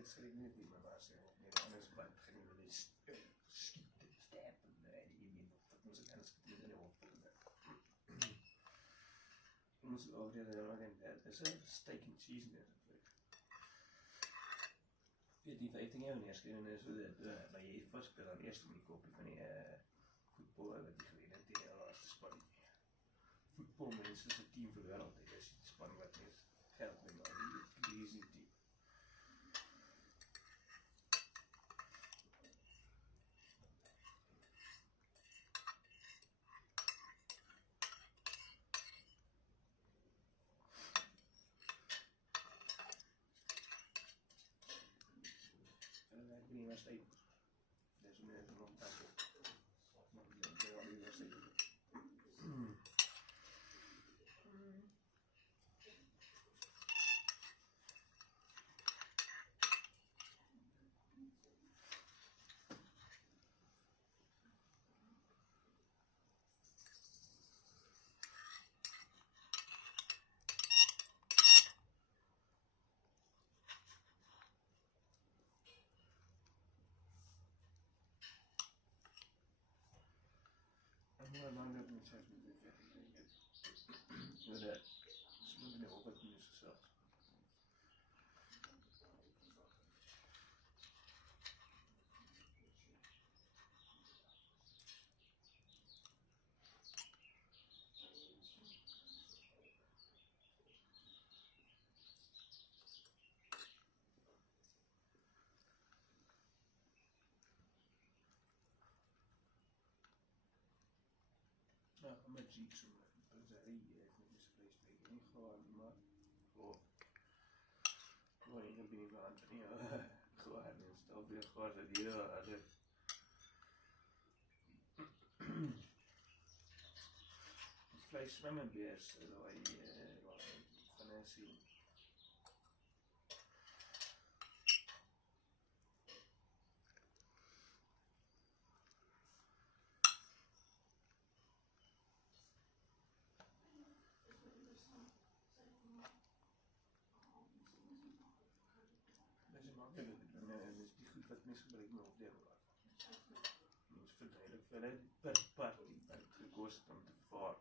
dit sal ek net nie meer waar sê, of nie, anders wat begin jy met die skiet, stap, en die iemand, of dat moes ek anders gedoen in die hoofd, ons alweer, dit is een steak and cheese net, weet die 15 jaar wanneer skreeuwen is, so dat, maar jy vastspeel dan eerst met die kopie van die voetbal, wat die geleden tegen die laaste span, voetbalmense is een team vir wereld, jy is die span wat net geld met, maar die is nie team. Ik ben niet meer steeds. Deze mensen nog een paar maar ik ben al niet meer steeds. Ja, lang dat niet zelfs met dit weg. So dat is moet nie op het nieuws gezegd. Ja, met ziek zo. Pizzerie, ik moet eens vlees spreken. Niet gewoon, maar gewoon. Gewoon, ik heb niet van ja. Gewoon, stel weer gewoon dat hier hadden. Vlees zwemmen beers, waar je van hen zien. En is die goed wat misgebruik maar op deel laat. Ons verduidelik vir hulle per party wat gekost om te vaar.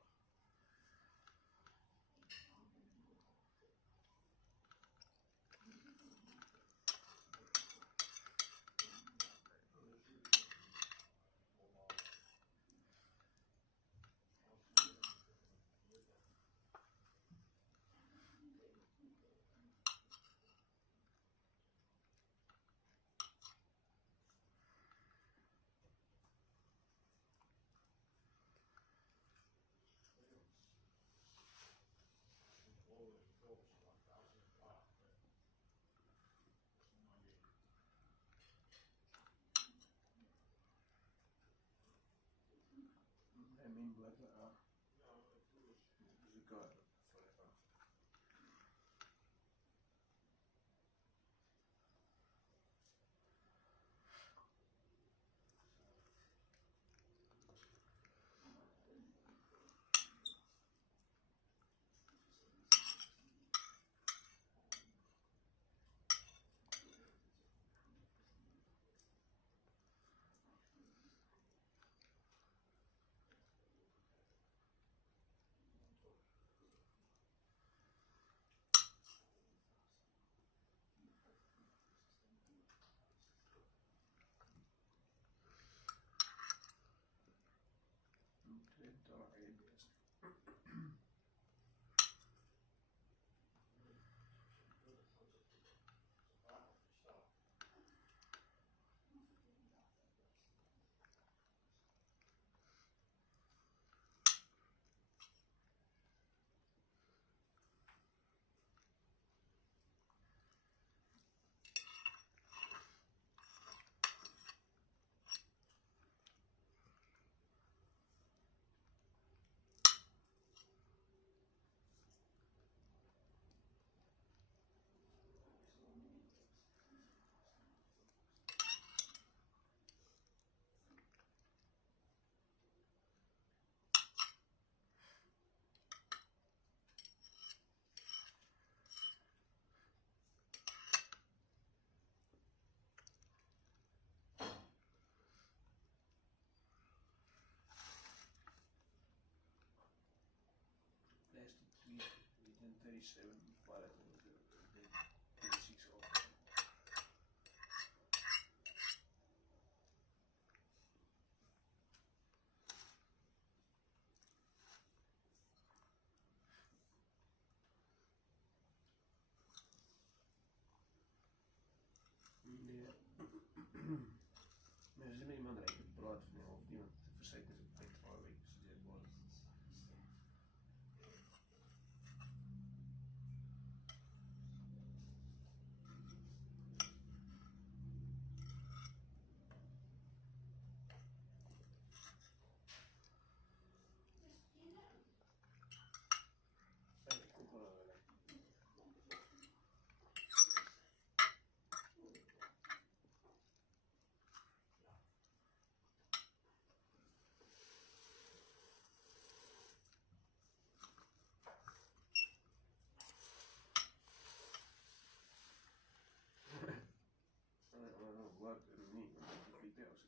is waar het basics op. Ja. Maar ze met iemand eigenlijk praat van of iemand verzekerd is op 2 weken gestudeerd worden. Ik ook wel wel. Wat niet, want ik weet het.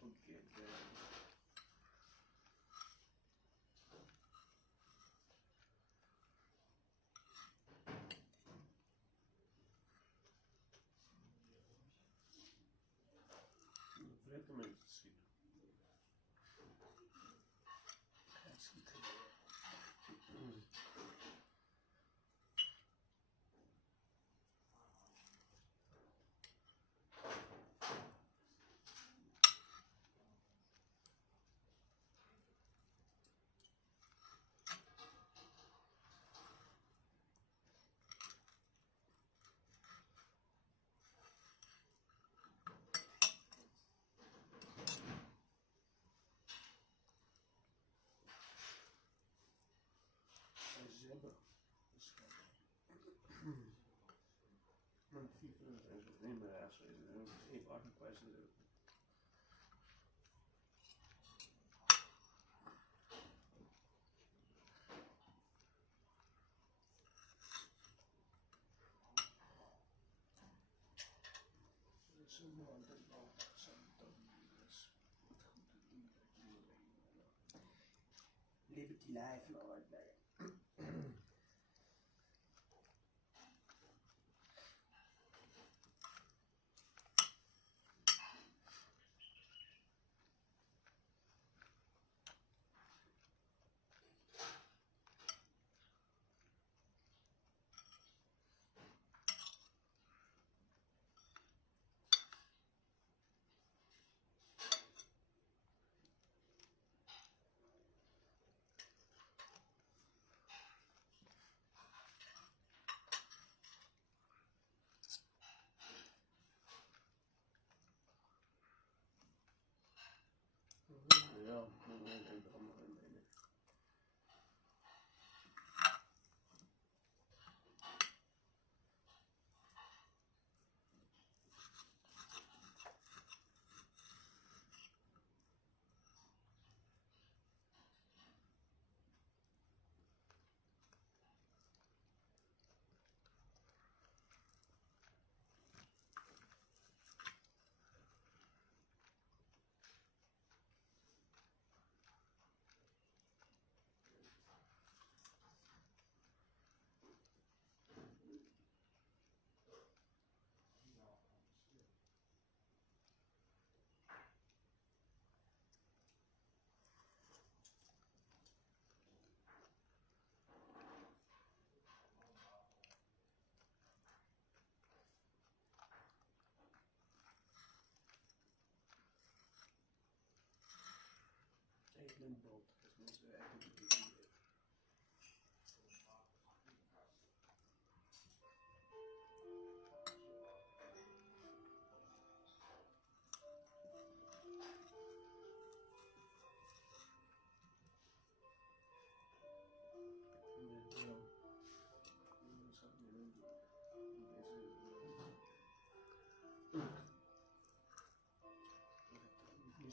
Oké, Lekker mee te schieten. Het schiet gewoon. Ze hebben een FIFA en zo niet meer als even arm kwijt. Zo'n man dat altijd zo'n is goed te doen. Liberty Life, Lord.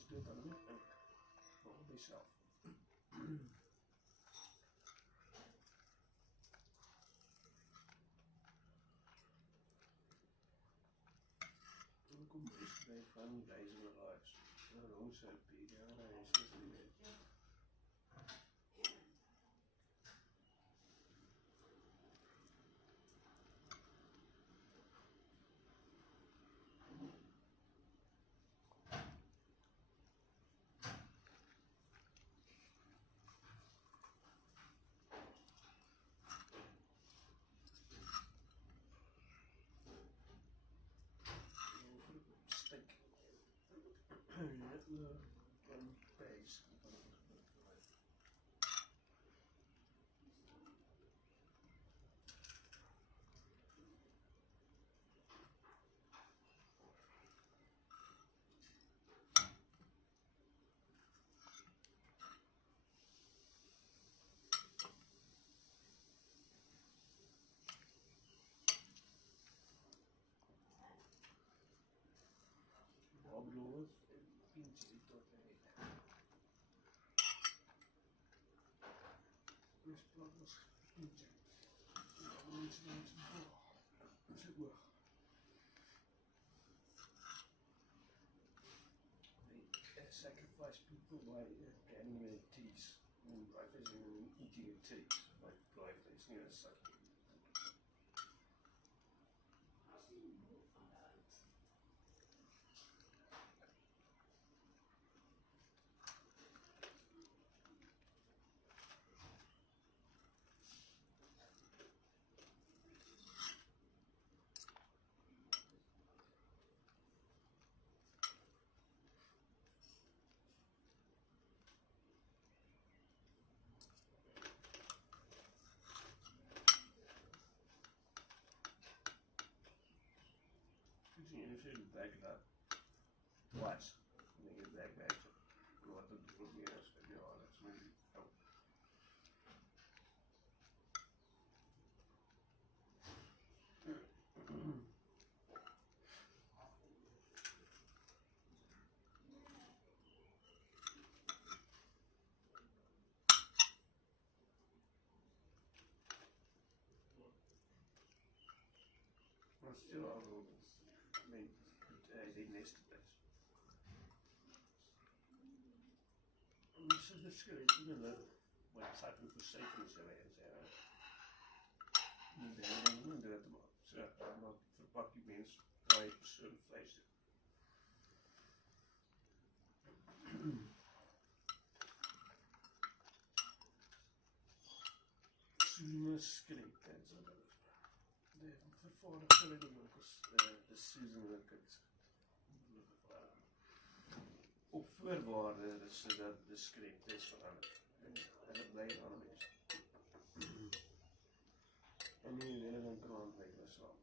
deze doet dan niet. Nog een beetje zelf. Dan komt deze bij van deze naar huis. Dan roos en Peter en hij is het niet meer. Pablo pinche torneo. Los platos pinche. They sacrifice people by getting their teeth and by eating their teeth. Like life is, you know, sucking. If you back it up twice, and then get back to what the years, but you know, that's really help. Maar still al nee, die meeste best. Dus het is geschreven, maar het staat ook verzekeringsgeweest. Niet de hele niet dat maar. Zeg, maar verpak je minst 2% vlees. Susan skrikt en zo. De vervaardiger die ook als de Susan het op voorwaarde dat ze dat de script is veranderd. En dat blijft aan is. En nu willen we een krant mee dat zo.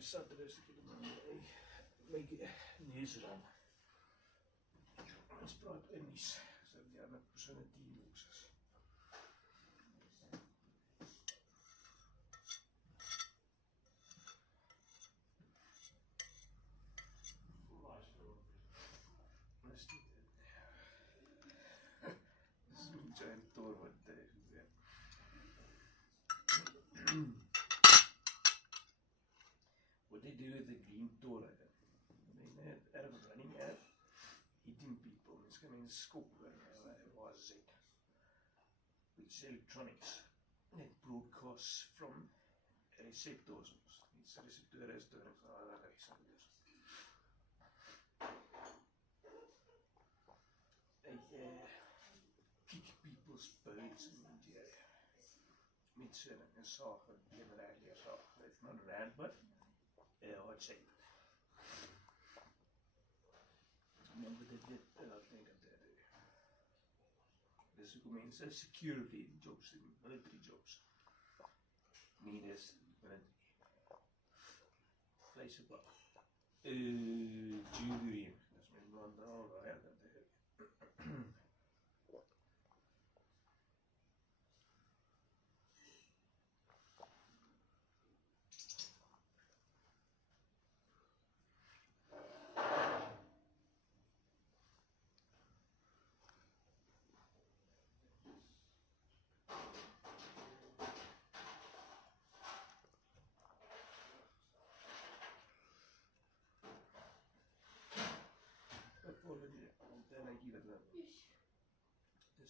Saturdays to get Monday. Make it Nederland. Hij spraat Engels. Ze hebben ja met personen teamlosers. Dat is niet zo'n toren wat tegen weer. What they do with the green toren? Out of running ad, eating people. It's coming scope was it? Which electronics and broadcasts from receptors. It's receptors to they kick people's birds in India. Met een zaag, een rijden zaag. It's not a rat, but hard shape. Maar dit ik denk dat dus ook mensen security jobs, military jobs. Niet eens military. Vlees op bak. Jewelry. Dat is mijn man al ja, dat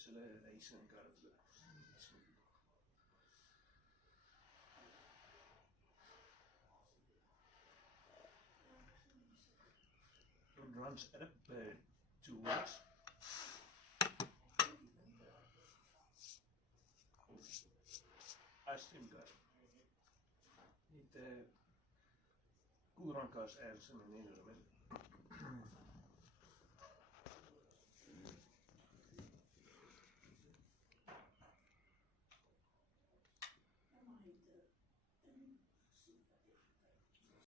tussen reizen en karren. It runs up towards Astimgar. Niet koelrankas ergens in Nederland.